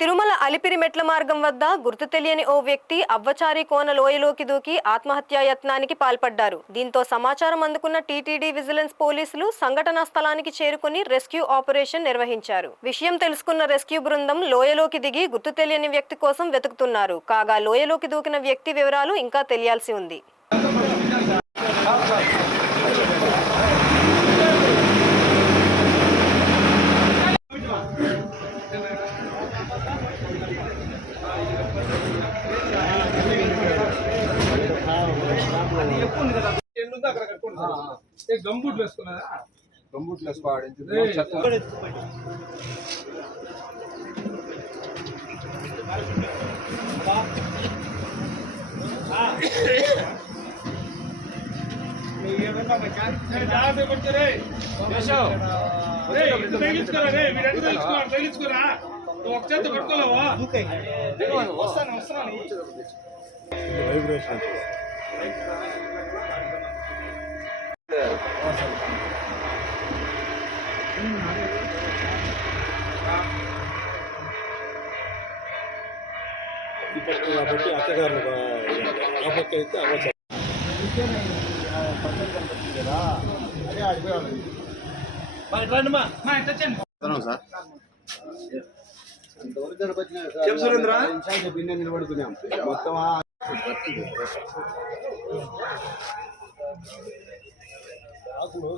తిరుమల అలిపిరి మెట్ల మార్గం వద్ద గుర్తు తెలియని ఓ వ్యక్తి అవ్వచారి కోన లోయలోకి దూకి ఆత్మహత్యా యత్నానికి పాల్పడ్డారు. దీంతో సమాచారం అందుకున్న టీటీడీ విజిలెన్స్ పోలీసులు సంఘటనా స్థలానికి చేరుకుని రెస్క్యూ ఆపరేషన్ నిర్వహించారు. విషయం తెలుసుకున్న రెస్క్యూ బృందం లోయలోకి దిగి గుర్తు తెలియని వ్యక్తి కోసం వెతుకుతున్నారు. కాగా లోయలోకి దూకిన వ్యక్తి వివరాలు ఇంకా తెలియాల్సి ఉంది. గంబూట్లు వేసుకున్నారా? గంబూట్లు వేసుకోవాలి. తగిలించుకోరా ఒక చేత పట్టుకోలేవా? వస్తాను కాబట్టి అత్తగారు ఆపక్క అయితే అవ్వచ్చు. నిలబడుకున్నాం మొత్తం ఆకులు